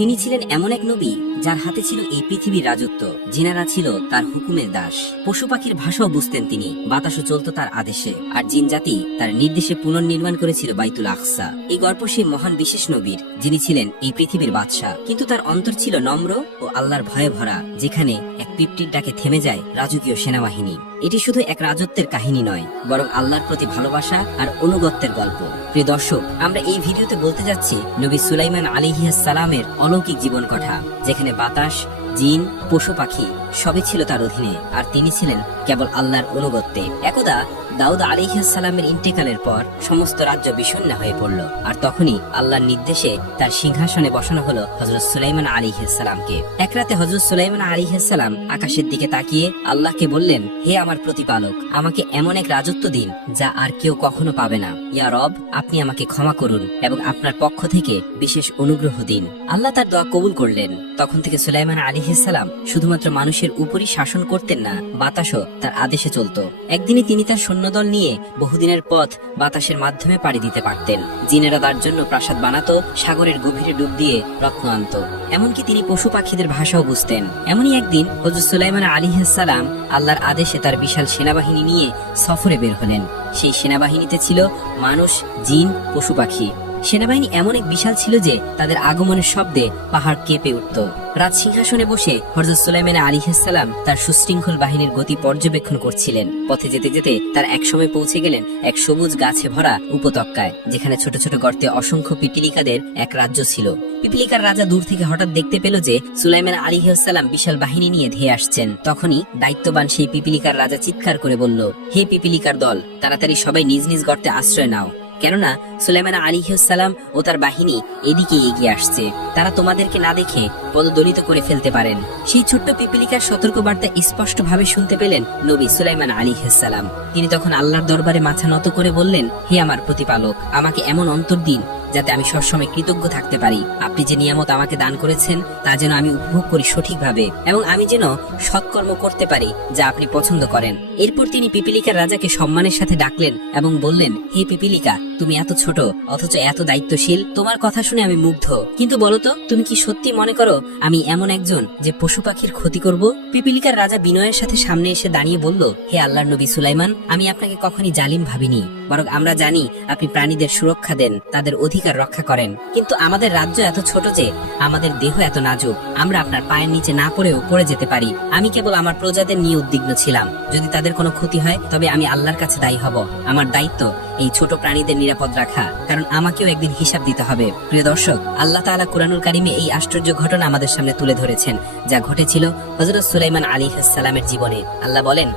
তিনি ছিলেন এমন এক নবী যার হাতে ছিল এই পৃথিবীর রাজত্ব, জিনারা ছিল তার হুকুমের দাস। পশু পাখির ভাষাও বুঝতেন তিনি, বাতাসও চলত তার আদেশে, আর জিন জাতি তার নির্দেশে পুনর্নির্মাণ করেছিল বাইতুল আকসা। এই গল্প সেই মহান বিশেষ নবীর, যিনি ছিলেন এই পৃথিবীর বাদশাহ, কিন্তু তার অন্তর ছিল নম্র ও আল্লাহর ভয়ে ভরা, যেখানে এক পিপটির ডাকে থেমে যায় রাজকীয় সেনাবাহিনী। এটি শুধু এক রাজত্বের কাহিনী নয়, বরং আল্লাহর প্রতি ভালোবাসা আর অনুগত্যের গল্প। প্রিয় দর্শক, আমরা এই ভিডিওতে বলতে যাচ্ছি নবী সুলাইমান আলাইহিস সালামের অলৌকিক জীবন কথা, যেখানে বাতাস, জিন, পশু পাখি সবই ছিল তার অধীনে, আর তিনি ছিলেন কেবল আল্লাহর অনুগত্যে। একদা দাউদ আলাইহিস সালামের ইন্তেকালের পর সমস্ত রাজ্য বিষণ্ণ হয়ে পড়ল, আর তখনই আল্লাহর নির্দেশে তার সিংহাসনে বসানো হলো হযরত সুলাইমান আলাইহিস সালামকে। এক রাতে হযরত সুলাইমান আলাইহিস সালাম আকাশের দিকে তাকিয়ে আল্লাহকে বললেন, হে আমার প্রতিপালক, আমাকে এমন এক রাজত্ব দিন যা আর কেউ কখনো পাবে না। ইয়া রব, আপনি আমাকে ক্ষমা করুন এবং আপনার পক্ষ থেকে বিশেষ অনুগ্রহ দিন। আল্লাহ তার দোয়া কবুল করলেন। তখন থেকে সুলাইমান আলাইহিস সালাম শুধুমাত্র মানুষের উপরই শাসন করতেন না, বাতাসও তার আদেশে চলত। একদিনই তিনি তার সৈন্যদল নিয়ে বহুদিনের পথ বাতাসের মাধ্যমে পাড়ি দিতে পারতেন। জিনেরা তার জন্য প্রাসাদ বানাতো, সাগরের গভীরে ডুব দিয়ে রত্ন আনত, এমনকি তিনি পশু পাখিদের ভাষাও বুঝতেন। এমনই একদিন হযরত সুলাইমান আলাইহিস সালাম আল্লাহর আদেশে তার বিশাল সেনাবাহিনী নিয়ে সফরে বের হলেন। সেই সেনাবাহিনীতে ছিল মানুষ, জিন, পশু পাখি। সেনাবাহিনী এমন এক বিশাল ছিল যে তাদের আগমনের শব্দে পাহাড় কেঁপে উঠত। রাজ সিংহাসনে বসে হযরত সুলাইমান আলাইহিস সালাম তার সুশৃঙ্খল বাহিনীর গতি পর্যবেক্ষণ করছিলেন। পথে যেতে যেতে তার এক সময় পৌঁছে গেলেন এক সবুজ গাছে ভরা উপত্যকায়, যেখানে ছোট ছোট গর্তে অসংখ্য পিপিলিকাদের এক রাজ্য ছিল। পিপিলিকার রাজা দূর থেকে হঠাৎ দেখতে পেল যে সুলাইমান আলাইহিস সালাম বিশাল বাহিনী নিয়ে ধেয়ে আসছেন। তখনই দায়িত্ববান সেই পিপিলিকার রাজা চিৎকার করে বলল, হে পিপিলিকার দল, তাড়াতাড়ি সবাই নিজ নিজ গর্তে আশ্রয় নাও, কেননা সুলাইমান আলাইহিস সালাম ও তার বাহিনী এদিকে এগিয়ে আসছে। তারা তোমাদেরকে না দেখে পদদলিত করে ফেলতে পারেন। সেই ছোট্ট পিপিলিকার সতর্ক বার্তা স্পষ্ট ভাবে শুনতে পেলেন নবী সুলাইমান আলাইহিস সালাম। তিনি তখন আল্লাহর দরবারে মাথা নত করে বললেন, হে আমার প্রতিপালক, আমাকে এমন অন্তর দিন যাতে আমি সবসময় কৃতজ্ঞ থাকতে পারি। আপনি যে নিয়ামত আমাকে দান করেছেন তা যেন আমি উপভোগ করি সঠিকভাবে, এবং আমি যেন সৎকর্ম করতে পারি যা আপনি পছন্দ করেন। এরপর তিনি পিপিলিকার রাজাকে সম্মানের সাথে ডাকলেন এবং বললেন, হে পিপিলিকা, তুমি এত ছোট অথচ এত দায়িত্বশীল, তোমার কথা শুনে আমি মুগ্ধ। কিন্তু বলতো, তুমি কি সত্যি মনে করো আমি এমন একজন যে পশু পাখির ক্ষতি করব? পিপিলিকার রাজা বিনয়ের সাথে সামনে এসে দাঁড়িয়ে বলল, হে আল্লাহর নবী সুলাইমান, আমি আপনাকে কখনই জালিম ভাবিনি, বরং আমরা জানি আপনি প্রাণীদের সুরক্ষা দেন, তাদের অধিকার রক্ষা করেন। কিন্তু আমাদের রাজ্য এত ছোট যে আমাদের দেহ এত নাজুক, আমরা আপনার পায়ের নিচে না পড়েও পড়ে যেতে পারি। আমি কেবল আমার প্রজাদের নিয়ে উদ্বিগ্ন ছিলাম। যদি তাদের কোনো ক্ষতি হয় তবে আমি আল্লাহর কাছে দায়ী হব। আমার দায়িত্ব এই ছোট প্রাণীদের নিরাপদ রাখা, কারণ আমাকেও একদিন হিসাব দিতে হবে। প্রিয় দর্শক, আল্লাহ তাআলা কুরআনুল কারীমে এই আশ্চর্য ঘটনা আমাদের সামনে তুলে ধরেছেন, যা ঘটেছিল হযরত সুলাইমান আলাইহিস সালামের জীবনে। আল্লাহ বলেন,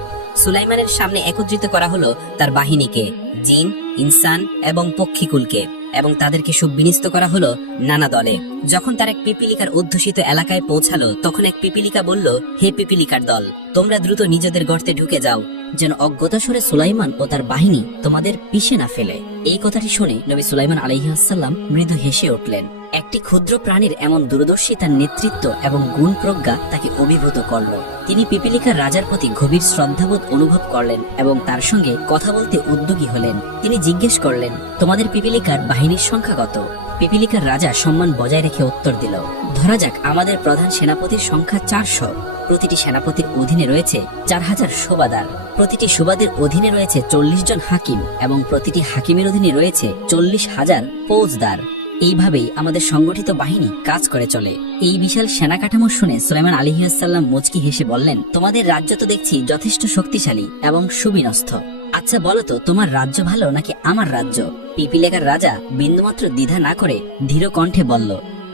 সুলাইমানের সামনে একত্রিত করা হলো তার বাহিনীকে, জিন, ইনসান এবং পক্ষীকুলকে, এবং তাদেরকে সুবিন্যস্ত করা হলো নানা দলে। যখন তার এক পিপিলিকার অধ্যুষিত এলাকায় পৌঁছালো, তখন এক পিপিলিকা বলল, হে পিপিলিকার দল, তোমরা দ্রুত নিজেদের গর্তে ঢুকে যাও, যেন অজ্ঞতা সুরে সুলাইমান ও তার বাহিনী তোমাদের পিষে না ফেলে। এই কথাটি শুনে নবী সুলাইমান আলাইহিস সালাম মৃদু হেসে উঠলেন। একটি ক্ষুদ্র প্রাণীর এমন দূরদর্শী তার নেতৃত্ব এবং গুণ প্রজ্ঞা তাকে অভিভূত করল। তিনি পিপিলিকার রাজার প্রতি গভীর শ্রদ্ধাবোধ অনুভব করলেন এবং তার সঙ্গে কথা বলতে উদ্যোগী হলেন। তিনি জিজ্ঞেস করলেন, তোমাদের পিপিলিকার বাহিনীর সংখ্যা কত? পিপিলিকার রাজা সম্মান বজায় রেখে উত্তর দিল, ধরা যাক আমাদের প্রধান সেনাপতির সংখ্যা 400। প্রতিটি সেনাপতির অধীনে রয়েছে 4000 সুবাদার, প্রতিটি সুবাদের অধীনে রয়েছে 40 জন হাকিম, এবং প্রতিটি হাকিমের অধীনে রয়েছে 40,000 ফৌজদার। এইভাবেই আমাদের সংগঠিত বাহিনী কাজ করে চলে। এই বিশাল সেনা কাঠামো শুনে সুলাইমান আলাইহিস সালাম মুচকি হেসে বললেন, তোমাদের রাজ্য তো দেখছি যথেষ্ট শক্তিশালী এবং সুবিন্যস্ত। আচ্ছা বলতো, তোমার রাজ্য ভালো নাকি আমার রাজ্য? পিপিলিকার রাজা বিন্দুমাত্র দ্বিধা না করে ধীর কণ্ঠে বলল,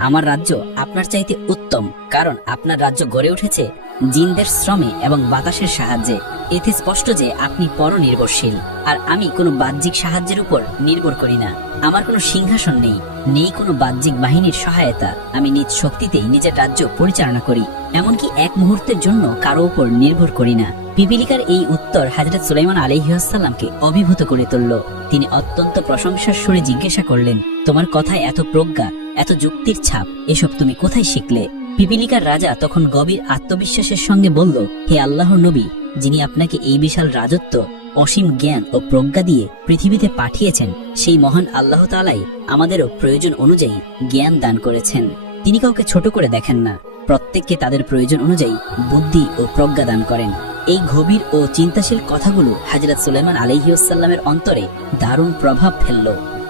আমার রাজ্য আপনার চাইতে উত্তম, কারণ আপনার রাজ্য গড়ে উঠেছে জিনদের শ্রমে এবং বাতাসের সাহায্যে। এতে স্পষ্ট যে আপনি পরনির্ভরশীল, আর আমি কোনো বাহ্যিক সাহায্যের উপর নির্ভর করি না। আমার কোনো সিংহাসন নেই, নেই কোনো বাহ্যিক বাহিনীর সহায়তা। আমি নিজ শক্তিতেই নিজের রাজ্য পরিচালনা করি, এমনকি এক মুহূর্তের জন্য কারো উপর নির্ভর করি না। পিপিলিকার এই উত্তর হযরত সুলাইমান আলাইহিস সালামকে অভিভূত করে তুলল। তিনি অত্যন্ত প্রশংসার সুরে জিজ্ঞাসা করলেন, তোমার কথায় এত প্রজ্ঞা, এত যুক্তির ছাপ, এসব তুমি কোথায় শিখলে? পিপিলিকার রাজা তখন গভীর আত্মবিশ্বাসের সঙ্গে বলল, হে আল্লাহর নবী, যিনি আপনাকে এই বিশাল রাজত্ব, অসীম জ্ঞান ও প্রজ্ঞা দিয়ে পৃথিবীতে পাঠিয়েছেন, সেই মহান আল্লাহ তাআলাই আমাদেরও প্রয়োজন অনুযায়ী জ্ঞান দান করেছেন। তিনি কাউকে ছোট করে দেখেন না, প্রত্যেককে তাদের প্রয়োজন অনুযায়ী বুদ্ধি ও প্রজ্ঞা দান করেন। এই গভীর ও চিন্তাশীল কথাগুলো হযরত সুলাইমান আলাইহিসসালামের অন্তরে দারুণ প্রভাব ফেলল।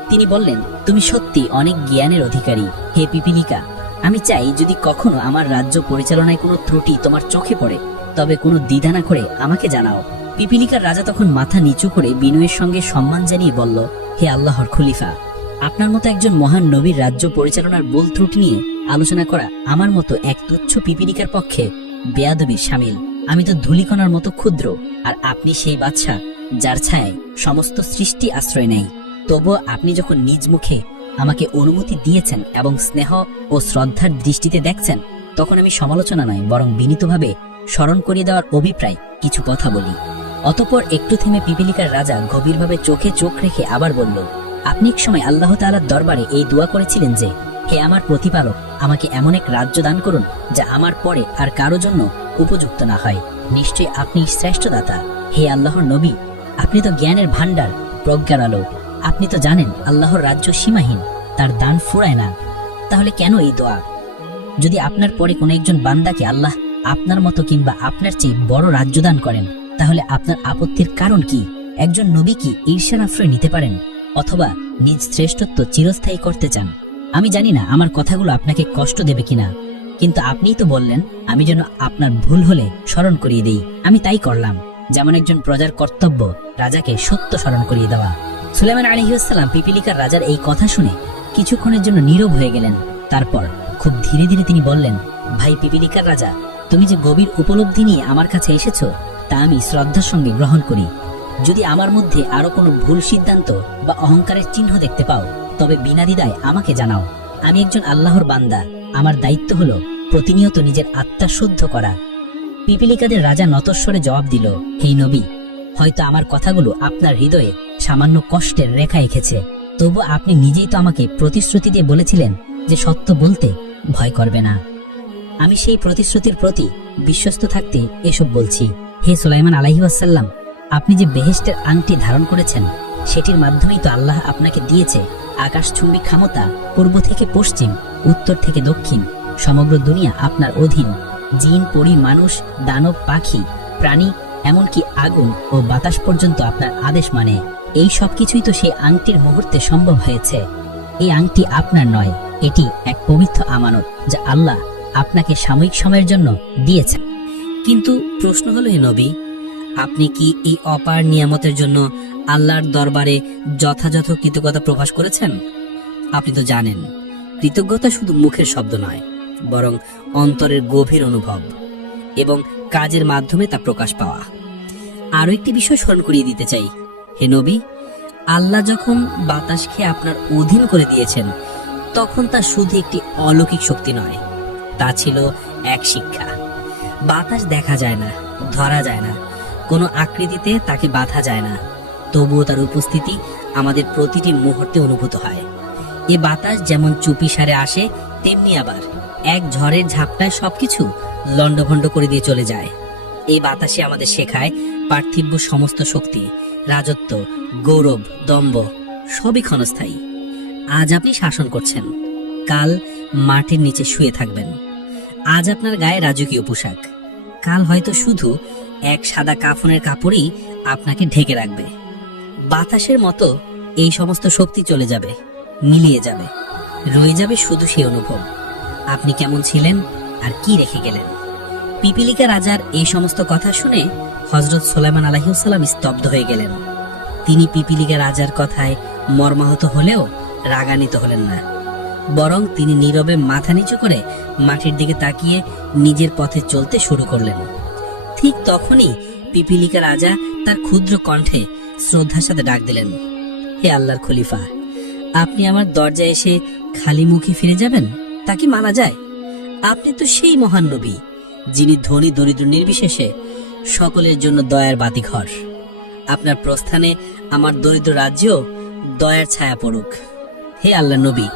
তিনি বললেন, তুমি সত্যি অনেক জ্ঞানের অধিকারী হে পিপিলিকা। আমি চাই যদি কখনো আমার রাজ্য পরিচালনায় কোনো ত্রুটি তোমার চোখে পড়ে তবে কোনো দ্বিধা না করে আমাকে জানাও। পিপিলিকার রাজা তখন মাথা নিচু করে বিনয়ের সঙ্গে সম্মান জানিয়ে বলল, হে আল্লাহর খলিফা, আপনার মতো একজন মহান নবীর রাজ্য পরিচালনার ভুল ত্রুটি নিয়ে আলোচনা করা আমার মতো এক তুচ্ছ পিপিলিকার পক্ষে বেয়াদবির শামিল। আমি তো ধূলিকণার মতো ক্ষুদ্র, আর আপনি সেই বাদশা যার ছায়ায় সমস্ত সৃষ্টি আশ্রয় নেয়। তবুও আপনি যখন নিজ মুখে আমাকে অনুমতি দিয়েছেন এবং স্নেহ ও শ্রদ্ধার দৃষ্টিতে দেখছেন, তখন আমি সমালোচনা নয় বরং বিনীতভাবে স্মরণ করিয়ে দেওয়ার অভিপ্রায় কিছু কথা বলি। অতঃপর একটু থেমে পিপিলিকার রাজা গভীরভাবে চোখে চোখ রেখে আবার বলল, আপনি এক সময় আল্লাহ তাআলার দরবারে এই দোয়া করেছিলেন যে, হে আমার প্রতিপালক, আমাকে এমন এক রাজ্য দান করুন যা আমার পরে আর কারো জন্য উপযুক্ত না হয়। নিশ্চয়ই আপনি শ্রেষ্ঠ দাতা। হে আল্লাহর নবী, আপনি তো জ্ঞানের ভান্ডার, প্রজ্ঞার আলো। আপনি তো জানেন আল্লাহর রাজ্য সীমাহীন, তার দান ফুরায় না। তাহলে কেন এই দোয়া? যদি আপনার পরে কোনো একজন বান্দাকে আল্লাহ আপনার মতো কিংবা আপনার চেয়ে বড় রাজ্য দান করেন, তাহলে আপনার আপত্তির কারণ কি? একজন নবী কি ঈর্ষার আশ্রয় নিতে পারেন অথবা নিজ শ্রেষ্ঠত্ব চিরস্থায়ী করতে চান? আমি জানি না আমার কথাগুলো আপনাকে কষ্ট দেবে কিনা, কিন্তু আপনিই তো বললেন আমি যেন আপনার ভুল হলে স্মরণ করিয়ে দেই। আমি তাই করলাম, যেমন একজন প্রজার কর্তব্য রাজাকে সত্য স্মরণ করিয়ে দেওয়া। সুলাইমান আলাইহিসসালাম পিপিলিকার রাজার এই কথা শুনে কিছুক্ষণের জন্য নীরব হয়ে গেলেন। তারপর খুব ধীরে ধীরে তিনি বললেন, ভাই পিপিলিকার রাজা, তুমি যে গভীর উপলব্ধি নিয়ে আমার কাছে এসেছো তা আমি শ্রদ্ধার সঙ্গে গ্রহণ করি। যদি আমার মধ্যে আরো কোনো ভুল সিদ্ধান্ত বা অহংকারের চিহ্ন দেখতে পাও তবে বিনা দ্বিধায় আমাকে জানাও। আমি একজন আল্লাহর বান্দা, আমার দায়িত্ব হলো প্রতিনিয়ত নিজের আত্মা শুদ্ধ করা। পিপিলিকাদের রাজা নতস্বরে জবাব দিল, হে নবী, হয়তো আমার কথাগুলো আপনার হৃদয়ে সামান্য কষ্টের রেখা এঁকেছে, তবু আপনি নিজেই তো আমাকে প্রতিশ্রুতি দিয়ে বলেছিলেন যে সত্য বলতে ভয় করবে না। আমি সেই প্রতিশ্রুতির প্রতি বিশ্বস্ত থাকতে এসব বলছি। হে সুলাইমান আলাইহিসসালাম, আপনি যে বেহেশতের আংটি ধারণ করেছেন সেটির মাধ্যমেই তো আল্লাহ আপনাকে দিয়েছে আকাশচুম্বী ক্ষমতা। পূর্ব থেকে পশ্চিম, উত্তর থেকে দক্ষিণ সমগ্র দুনিয়া আপনার অধীন। জিন, পরী, মানুষ, দানব, পাখি, প্রাণী, এমনকি আগুন ও বাতাস পর্যন্ত আপনার আদেশ মানে। এই সব কিছুই তো সেই আংটির মুহূর্তে সম্ভব হয়েছে। এই আংটি আপনার নয়, এটি এক পবিত্র আমানত যা আল্লাহ আপনাকে সাময়িক সময়ের জন্য দিয়েছেন। কিন্তু প্রশ্ন হলো, হে নবী, আপনি কি এই অপার নিয়ামতের জন্য আল্লাহর দরবারে যথাযথ কৃতজ্ঞতা প্রকাশ করেছেন? আপনি তো জানেন কৃতজ্ঞতা শুধু মুখের শব্দ নয়, বরং অন্তরের গভীর অনুভব এবং কাজের মাধ্যমে তা প্রকাশ পাওয়া। আরো একটি বিষয় স্মরণ করিয়ে দিতে চাই, হে নবী, আল্লাহ যখন বাতাস খেয়ে আপনার অধীন করে দিয়েছেন তখন তা শুধু একটি অলৌকিক শক্তি নয়, তা ছিল এক শিক্ষা। বাতাস দেখা যায় না, ধরা যায় না, কোনো আকৃতিতে তাকে বাঁধা যায় না, তবুও তার উপস্থিতি আমাদের প্রতিটি মুহূর্তে অনুভূত হয়। এ বাতাস যেমন চুপিসারে আসে, তেমনি আবার এক ঝড়ের ঝাপটায় সবকিছু লণ্ডভণ্ড করে দিয়ে চলে যায়। এই বাতাসে আমাদের শেখায় পার্থিব সমস্ত শক্তি, রাজত্ব, গৌরব, দম্ভ সবই ক্ষণস্থায়ী। আজ আপনি শাসন করছেন, কাল মাটির নিচে শুয়ে থাকবেন। আজ আপনার গায়ে রাজকীয় পোশাক, কাল হয়তো শুধু এক সাদা কাফনের কাপড়ই আপনাকে ঢেকে রাখবে। বাতাসের মতো এই সমস্ত শক্তি চলে যাবে, মিলিয়ে যাবে, রয়ে যাবে শুধু সেই অনুভব আপনি কেমন ছিলেন আর কি রেখে গেলেন। পিপিলিকা রাজার এই সমস্ত কথা শুনে হযরত সুলাইমান আলাইহিসসালাম স্তব্ধ হয়ে গেলেন। তিনি পিপিলিকা রাজার কথায় মর্মাহত হলেও রাগান্বিত হলেন না, বরং তিনি নীরবে মাথা নিচু করে মাটির দিকে তাকিয়ে নিজের পথে চলতে শুরু করলেন। ঠিক তখনই পিপিলিকা রাজা তার ক্ষুদ্র কণ্ঠে শ্রদ্ধার সাথে ডাক দিলেন, হে আল্লাহর খলিফা, আপনি আমার দরজায় এসে খালি মুখে ফিরে যাবেন? তা কি মানা যায়? আপনি তো সেই মহান নবী যিনি ধনী দরিদ্র নির্বিশেষে সকলের জন্য দয়ার বাতিঘর। আপনার প্রস্থানে আমার দরিদ্র রাজ্যেও দয়ার ছায়া পড়ুক। হে আল্লাহ নবী,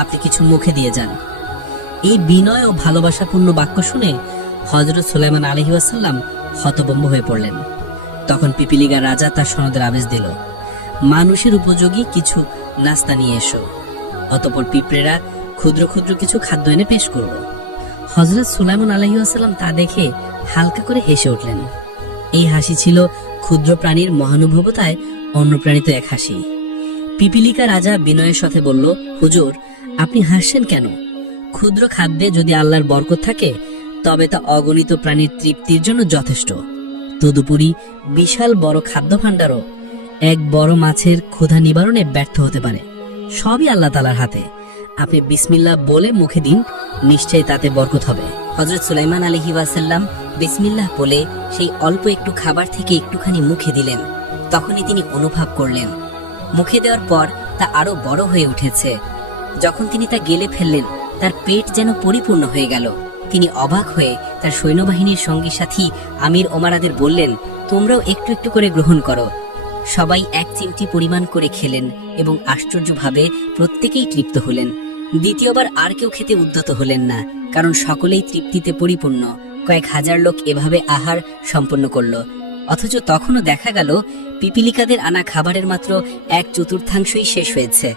আপনি কিছু মুখে দিয়ে যান। এই বিনয় ও ভালোবাসাপূর্ণ বাক্য শুনে হযরত সুলাইমান আলাইহিসসালাম হতভম্ব হয়ে পড়লেন। তখন পিপিলিকা রাজা তার সনদের আদেশ দিল, মানুষের উপযোগী কিছু নাস্তা নিয়ে এসো। অতঃপর পিঁপড়েরা ক্ষুদ্র ক্ষুদ্র কিছু খাদ্য এনে পেশ করব। হযরত সুলাইমান আলাইহিস সালাম তা দেখে হালকা করে হেসে উঠলেন। এই হাসি ছিল ক্ষুদ্র প্রাণীর মহানুভবতায় অনুপ্রাণিত এক হাসি। পিপিলিকা রাজা বিনয়ের সাথে বলল, হুজুর, আপনি হাসছেন কেন? ক্ষুদ্র খাদ্যে যদি আল্লাহর বরকত থাকে তবে তা অগণিত প্রাণীর তৃপ্তির জন্য যথেষ্ট। তদুপরি বিশাল বড় খাদ্য ভাণ্ডারও এক বড় মাছের ক্ষুধা নিবারণে ব্যর্থ হতে পারে। সবই আল্লাহ তাআলার হাতে। আপনি বিসমিল্লাহ বলে মুখে দিন, নিশ্চয়ই তাতে বরকত হবে। হযরত সুলাইমান আলাইহিস সালাম বিসমিল্লাহ বলে সেই অল্প একটু খাবার থেকে একটুখানি মুখে দিলেন। তখনই তিনি অনুভব করলেন মুখে দেওয়ার পর তা আরো বড় হয়ে উঠেছে। যখন তিনি তা গেলে ফেললেন, তার পেট যেন পরিপূর্ণ হয়ে গেল। তিনি অবাক হয়ে তার সৈন্যবাহিনীর সঙ্গী সাথী আমির ওমারাদের বললেন, তোমরাও একটু একটু করে গ্রহণ করো। সবাই এক চিমটি পরিমাণ করে খেলেন এবং আশ্চর্যভাবে প্রত্যেকেই তৃপ্ত হলেন। দ্বিতীয়বার আর কেউ খেতে উদ্যত হলেন না, কারণ সকলেই তৃপ্তিতে পরিপূর্ণ। কয়েক হাজার লোক এভাবে আহার সম্পন্ন করল। অথচ তখনও দেখা গেল পিপিলিকাদের আনা খাবারের মাত্র 1/4 শেষ হয়েছে।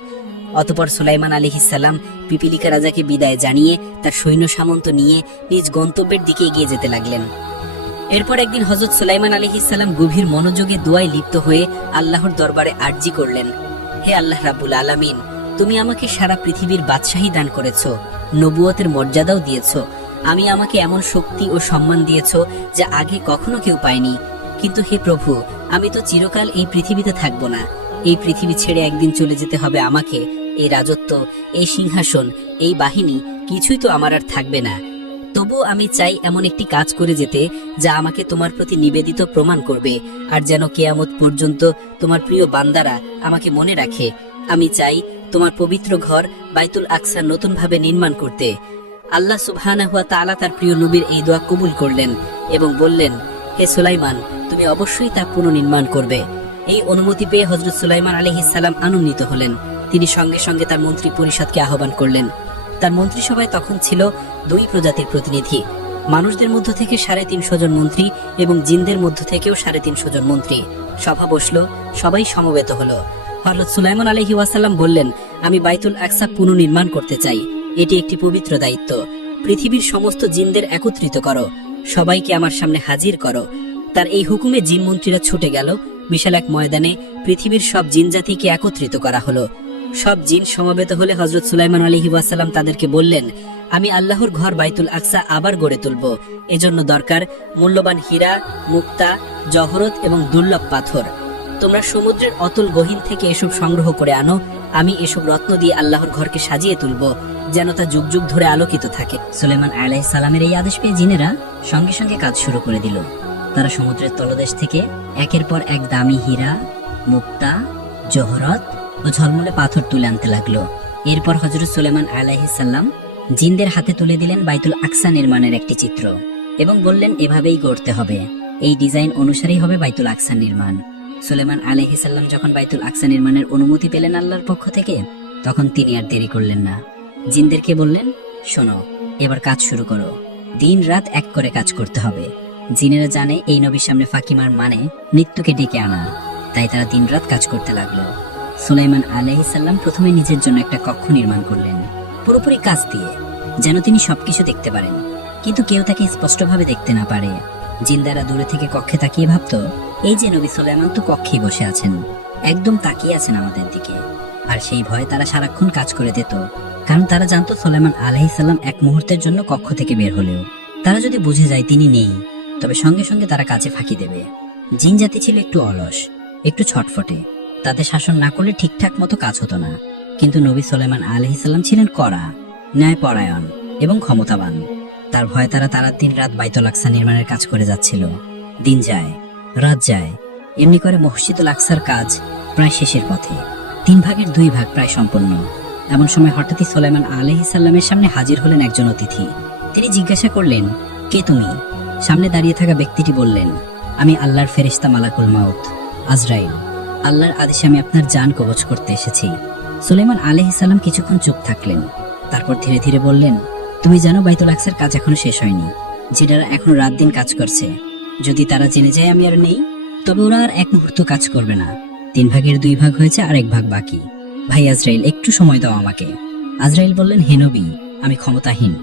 অতঃপর সুলাইমান আলাইহিস সালাম পিপিলিকা রাজাকে বিদায় জানিয়ে তার সৈন্য সামন্ত নিয়ে নিজ গন্তব্যের দিকে এগিয়ে যেতে লাগলেন। এরপর একদিন হযরত সুলাইমান আলাইহিস সালাম গভীর মনোযোগে দোয়ায় লিপ্ত হয়ে আল্লাহর দরবারে আরজি করলেন, হে আল্লাহ রাব্বুল আলামিন, তুমি আমাকে সারা পৃথিবীর বাদশাহী দান করেছো, নবুয়তের মর্যাদাও দিয়েছো। আমাকে এমন শক্তি ও সম্মান দিয়েছো যা আগে কখনো কেউ পায়নি। কিন্তু হে প্রভু, আমি তো চিরকাল এই পৃথিবীতে থাকবো না। এই পৃথিবী ছেড়ে একদিন চলে যেতে হবে আমাকে। এই রাজত্ব, এই সিংহাসন, এই বাহিনী কিছুই তো আমার আর থাকবে না। তবু আমি চাই এমন একটি কাজ করে যেতে যা আমাকে তোমার প্রতি নিবেদিত প্রমাণ করবে, আর যেন কিয়ামত পর্যন্ত তোমার প্রিয় বান্দারা আমাকে মনে রাখে। আমি চাই তোমার পবিত্র ঘর বাইতুল আকসা নতুনভাবে নির্মাণ করতে। আল্লাহ সুবহানাহু ওয়া তাআলা তার প্রিয় নবীর এই দোয়া কবুল করলেন এবং বললেন, হে সুলাইমান, তুমি অবশ্যই তা পুনর্নির্মাণ করবে। এই অনুমতি পেয়ে হযরত সুলাইমান আলাইহিস সালাম আনন্দিত হলেন। তিনি সঙ্গে সঙ্গে তার মন্ত্রী পরিষদকে আহ্বান করলেন। তার মন্ত্রিসভায় তখন ছিল 2 প্রজাতির প্রতিনিধি। মানুষদের মধ্য থেকে 350 জন মন্ত্রী এবং জিনদের মধ্য থেকেও 350 জন মন্ত্রী। সভা বসলো, সবাই সমবেত হলো। হযরত সুলাইমান আলাইহিস ওয়াসাল্লাম বললেন, আমি বাইতুল আকসা পুনর্নির্মাণ করতে চাই। এটি একটি পবিত্র দায়িত্ব। পৃথিবীর সমস্ত জিনদের একত্রিত করো, সবাইকে আমার সামনে হাজির করো। তার এই হুকুমে জিন মন্ত্রীরা ছুটে গেল। বিশাল এক ময়দানে পৃথিবীর সব জিন জাতিকে একত্রিত করা হলো। সব জিন সমবেত হলে হযরত সুলাইমান আলাইহিস ওয়াসাল্লাম তাদেরকে বললেন, আমি আল্লাহর ঘর বাইতুল আকসা আবার গড়ে তুলব। এজন্য দরকার মূল্যবান হীরা, মুক্তা, জহরত এবং দুর্লভ পাথর। তোমরা সমুদ্রের অতল গহীন থেকে এসব সংগ্রহ করে আনো। আমি এসব রত্ন দিয়ে আল্লাহর ঘরকে সাজিয়ে তুলব, যেন তা যুগ যুগ ধরে আলোকিত থাকে। সুলাইমান আলাইহিস সালামের এই আদেশ পেয়ে জিনেরা সঙ্গে সঙ্গে কাজ শুরু করে দিল। তারা সমুদ্রের তলদেশ থেকে একের পর এক দামি হীরা, মুক্তা, জহরত ও ঝলমলে পাথর তুলে আনতে লাগলো। এরপর হযরত সুলাইমান আলাইহিস সালাম জিনদের হাতে তুলে দিলেন বাইতুল আকসা নির্মাণের একটি চিত্র এবং বললেন, এভাবেই গড়তে হবে। এই ডিজাইন অনুসারেই হবে বাইতুল আকসা নির্মাণ। সুলাইমান আলাইহিস সালাম যখন বাইতুল আকসা নির্মাণের অনুমতি পেলেন আল্লাহর পক্ষ থেকে, তখন তিনি আর দেরি করলেন না। জিনদেরকে বললেন, শোনো, এবার কাজ শুরু করো। দিন রাত এক করে কাজ করতে হবে। জিনেরা জানে এই নবীর সামনে ফাঁকি মার মানে মৃত্যুকে ডেকে আনা, তাই তারা দিন রাত কাজ করতে লাগলো। সুলাইমান আলাইহিস সালাম প্রথমে নিজের জন্য একটা কক্ষ নির্মাণ করলেন, পুরোপুরি কাচ দিয়ে, যেন তিনি সবকিছু দেখতে পারেন, কিন্তু কেউ তাকে স্পষ্টভাবে দেখতে না পারে। জিন্দারা দূরে থেকে কক্ষে তাকিয়ে ভাবতো, এই যে নবী সুলাইমান তো কক্ষেই বসে আছেন, একদম তাকিয়ে আছেন আমাদের দিকে। আর সেই ভয়ে তারা সারাক্ষণ কাজ করে দিত, কারণ তারা জানতো সুলাইমান আলাইহিস সালাম এক মুহূর্তের জন্য কক্ষ থেকে বের হলেও তারা যদি বুঝে যায় তিনি নেই, তবে সঙ্গে সঙ্গে তারা কাজে ফাঁকি দেবে। জিন জাতি ছিল একটু অলস, একটু ছটফটে। তাদের শাসন না করলে ঠিকঠাক মতো কাজ হতো না। কিন্তু নবী সুলাইমান আলাইহিস সালাম ছিলেন কড়া, ন্যায়পরায়ণ এবং ক্ষমতাবান। তার ভয়ে তারা দিন রাত বাইতুল আকসা নির্মাণের কাজ করে যাচ্ছিল। দিন যায়, রাত যায়, এমনি করে মসজিদুল আকসার কাজ প্রায় শেষের পথে। 3 ভাগের 2 ভাগ প্রায় সম্পন্ন। এমন সময় হঠাৎই সুলাইমান আলাইহিস সালামের সামনে হাজির হলেন একজন অতিথি। তিনি জিজ্ঞাসা করলেন, কে তুমি? সামনে দাঁড়িয়ে থাকা ব্যক্তিটি বললেন, আমি আল্লাহর ফেরেশতা মালাকুল মাউত, আজরাইল। আল্লাহর আদেশে আমি আপনার জান কবজ করতে এসেছি। সুলাইমান আলাইহিস সালাম কিছুক্ষণ চুপ থাকলেন, তারপর ধীরে ধীরে বললেন, তুমি জানো বাইতুল আকসার কাজ এখনো শেষ হয়নি। জিনেরা এখনো রাত দিন কাজ করছে। যদি তারা জেনে যায় আমি আর নেই, তবে ওরা আর এক মুহূর্ত কাজ করবে না। 3 ভাগের 2 ভাগ হয়েছে, আর 1 ভাগ বাকি। ভাই আজরাইল, একটু সময় দাও আমাকে। আজরাইল বললেন, হে নবী, আমি ক্ষমতাহীন,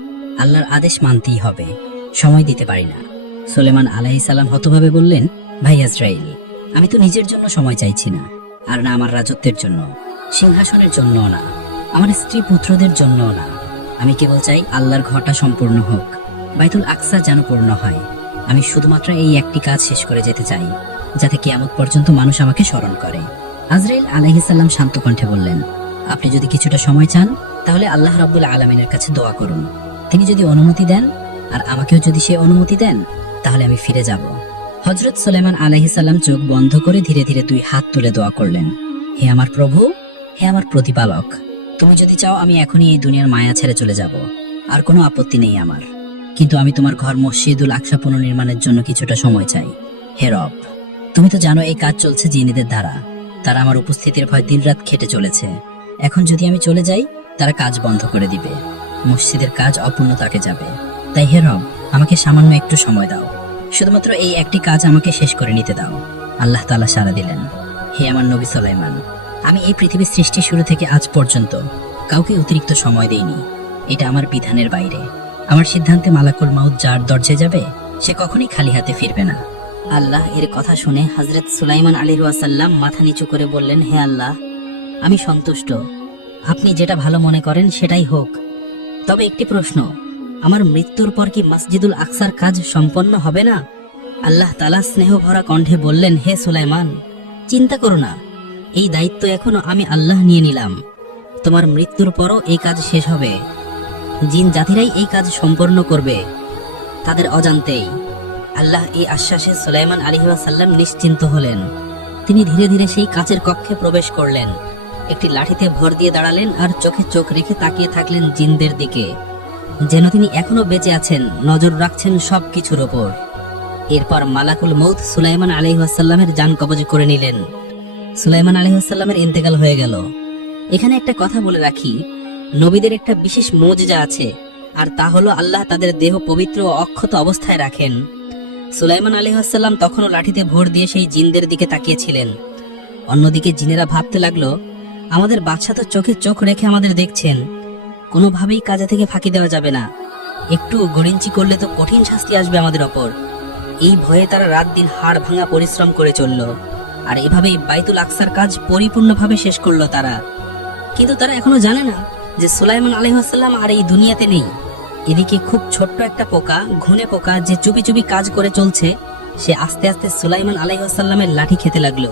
আল্লাহর আদেশ মানতেই হবে, সময় দিতে পারি না। সুলেমান আলাইহিস সালাম হতভাবে বললেন, ভাই আজরাইল, আমি তো নিজের জন্য সময় চাইছি না, আর না আমার রাজত্বের জন্য, সিংহাসনের জন্যও না, আমার স্ত্রী পুত্রদের জন্যও না। আমি কেবল চাই আল্লাহর ঘরটা সম্পূর্ণ হোক, বাইতুল আকসা যেন পূর্ণ হয়। আমি শুধুমাত্র এই একটি কাজ শেষ করে যেতে চাই, যাতে কিয়ামত পর্যন্ত মানুষ আমাকে স্মরণ করে। আজরাইল আলাইহিস সালাম শান্ত কণ্ঠে বললেন, আপনি যদি কিছুটা সময় চান তাহলে আল্লাহ রাব্বুল আলামিনের কাছে দোয়া করুন। তিনি যদি অনুমতি দেন আর আমাকেও যদি সে অনুমতি দেন তাহলে আমি ফিরে যাব। হযরত সুলাইমান আলাইহিস সালাম চোখ বন্ধ করে ধীরে ধীরে 2 হাত তুলে দোয়া করলেন, হে আমার প্রভু, হে আমার প্রতিপালক, তুমি যদি চাও আমি এখনই এই দুনিয়ার মায়া ছেড়ে চলে যাব, আর কোনো আপত্তি নেই আমার। কিন্তু আমি তোমার ঘর মসজিদুল আকসা পুনর্নির্মাণের জন্য কিছুটা সময় চাই। হে রব, তুমি তো জানো এই কাজ চলছে জিনেদের দ্বারা, তারা আমার উপস্থিতির ভয় দিনরাত খেটে চলেছে। এখন যদি আমি চলে যাই তারা কাজ বন্ধ করে দিবে, মসজিদের কাজ অপূর্ণতাকে যাবে। তাই হে রব, আমাকে সামান্য একটু সময় দাও, শুধুমাত্র এই একটি কাজ আমাকে শেষ করে নিতে দাও। আল্লাহ তাআলা সাড়া দিলেন, হে আমার নবী সুলাইমান, আমি এই পৃথিবীর সৃষ্টি শুরু থেকে আজ পর্যন্ত কাউকে অতিরিক্ত সময় দেইনি। এটা আমার বিধানের বাইরে। আমার সিদ্ধান্তে মালাকুল মাউত যার দরজায় যাবে সে কখনোই খালি হাতে ফিরবে না। আল্লাহ এর কথা শুনে হযরত সুলাইমান আলাইহিস সালাম মাথা নিচু করে বললেন, হে আল্লাহ, আমি সন্তুষ্ট, আপনি যেটা ভালো মনে করেন সেটাই হোক। তবে একটি প্রশ্ন, আমার মৃত্যুর পর কি মসজিদুল আকসার কাজ সম্পন্ন হবে না? আল্লাহ তাআলা স্নেহ ভরা কণ্ঠে বললেন, হে সুলাইমান, চিন্তা করো না, এই দায়িত্ব এখনো আমি আল্লাহ নিয়ে নিলাম। তোমার মৃত্যুর পরও এই কাজ শেষ হবে। জিন জাতিরাই এই কাজ সম্পন্ন করবে তাদের অজান্তেই। আল্লাহ এই আশ্বাসে সুলাইমান আলাইহিস সালাম নিশ্চিন্ত হলেন। তিনি ধীরে ধীরে সেই কাচের কক্ষে প্রবেশ করলেন, একটি লাঠিতে ভর দিয়ে দাঁড়ালেন আর চোখে চোখ রেখে তাকিয়ে থাকলেন জিনদের দিকে, যেন তিনি এখনো বেঁচে আছেন, নজর রাখছেন সবকিছুর ওপর। এরপর মালাকুল মউত সুলাইমান আলাইহিস সালামের জান কবজ করে নিলেন। সুলাইমান আলাইহিস সালামের ইন্তেকাল হয়ে গেল। এখানে একটা কথা বলে রাখি, নবীদের একটা বিশেষ মুজিজা আছে, আর তা হলো আল্লাহ তাদের দেহ পবিত্র ও অক্ষত অবস্থায় রাখেন। সুলাইমান আলাইহিস সালাম তখনও লাঠিতে ভর দিয়ে সেই জিনদের দিকে তাকিয়েছিলেন। অন্যদিকে জিনেরা ভাবতে লাগলো, আমাদের বাদশা তো চোখে চোখ রেখে আমাদের দেখছেন, কোনোভাবেই কাজে থেকে ফাঁকি দেওয়া যাবে না, একটু গড়িঞ্চি করলে তো কঠিন শাস্তি আসবে আমাদের ওপর। এই ভয়ে তারা রাত দিন হাড় ভাঙা পরিশ্রম করে চলল, আর এভাবেই বাইতুল আকসার কাজ পরিপূর্ণভাবে শেষ করলো তারা। কিন্তু তারা এখনো জানে না যে সুলাইমান আলাইহিস সালাম আর এই দুনিয়াতে নেই। এদিকে খুব ছোট্ট একটা পোকা, ঘুনে পোকা, যে চুপি চুপি কাজ করে চলছে, সে আস্তে আস্তে সুলাইমান আলাইহিস সালামের লাঠি খেতে লাগলো।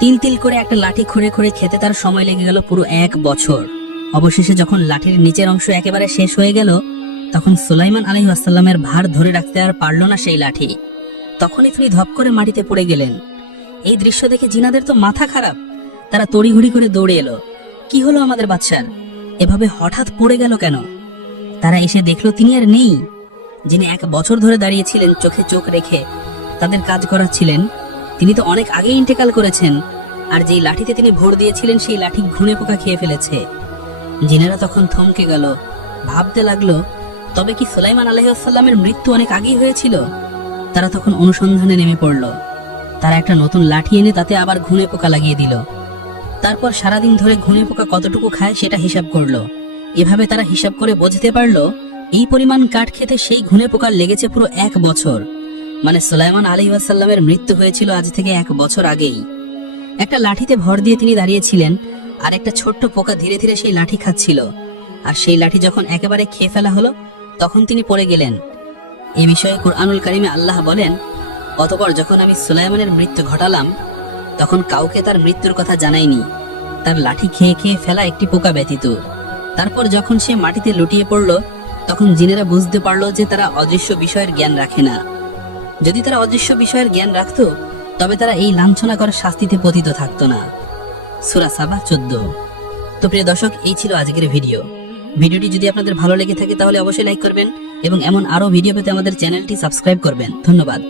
তিল তিল করে একটা লাঠি খুঁড়ে খুঁড়ে খেতে তার সময় লেগে গেল পুরো 1 বছর। অবশেষে যখন লাঠির নিচের অংশ একেবারে শেষ হয়ে গেল, তখন সুলাইমান আলাইহিস সালামের ভার ধরে রাখতে আর পারল না সেই লাঠি। তখনই তিনি ধপ করে মাটিতে পড়ে গেলেন। এই দৃশ্য দেখে জিনাদের তো মাথা খারাপ, তারা তড়িঘড়ি করে দৌড়ে এলো, কি হলো আমাদের বাদশার, এভাবে হঠাৎ পড়ে গেল কেন? তারা এসে দেখলো তিনি আর নেই। যিনি 1 বছর ধরে দাঁড়িয়েছিলেন চোখে চোখ রেখে তাদের কাজ করাচ্ছিলেন, তিনি তো অনেক আগে ইন্তেকাল করেছেন, আর যেই লাঠিতে তিনি ভর দিয়েছিলেন সেই লাঠি ঘুনে পোকা খেয়ে ফেলেছে। জিনেরা তখন থমকে গেল, ভাবতে লাগলো, তবে কি সুলাইমান আলাইহিস সালামের মৃত্যু অনেক আগেই হয়েছিল? তারা তখন অনুসন্ধানে নেমে পড়ল। তারা একটা নতুন লাঠি এনে তাতে আবার ঘুনে পোকা লাগিয়ে দিল। তারপর সারাদিন ধরে ঘুনে পোকা কতটুকু খায় সেটা হিসাব করলো। এভাবে তারা হিসাব করে বুঝতে পারলো এই পরিমাণ কাঠ খেতে সেই ঘুনে পোকার লেগেছে পুরো 1 বছর। মানে সুলাইমান আলাইহিস সালামের মৃত্যু হয়েছিল আজ থেকে 1 বছর আগেই। একটা লাঠিতে ভর দিয়ে তিনি দাঁড়িয়েছিলেন, আর একটা ছোট্ট পোকা ধীরে ধীরে সেই লাঠি খাচ্ছিল, আর সেই লাঠি যখন একেবারে খেয়ে ফেলা হলো তখন তিনি পড়ে গেলেন। এই বিষয়ে কুরআনুল কারিমে আল্লাহ বলেন, অতঃপর যখন আমি সুলাইমানের মৃত্যু ঘটালাম তখন কাউকে তার মৃত্যুর কথা জানাইনি, তার লাঠি খেয়ে খেয়ে ফেলা একটি পোকা ব্যতীত। তারপর যখন সে মাটিতে লুটিয়ে পড়ল তখন জিনেরা বুঝতে পারলো যে তারা অদৃশ্য বিষয়ের জ্ঞান রাখে না। যদি তারা অদৃশ্য বিষয়ের জ্ঞান রাখতো তবে তারা এই লাঞ্ছনা করার শাস্তিতে পতিত থাকতো না। সূরা সাবা 14। তো প্রিয় দর্শক, এই ছিল আজকের ভিডিওটি যদি আপনাদের ভালো লেগে থাকে তাহলে অবশ্যই লাইক করবেন এবং এমন আরো ভিডিও পেতে আমাদের চ্যানেলটি সাবস্ক্রাইব করবেন। ধন্যবাদ।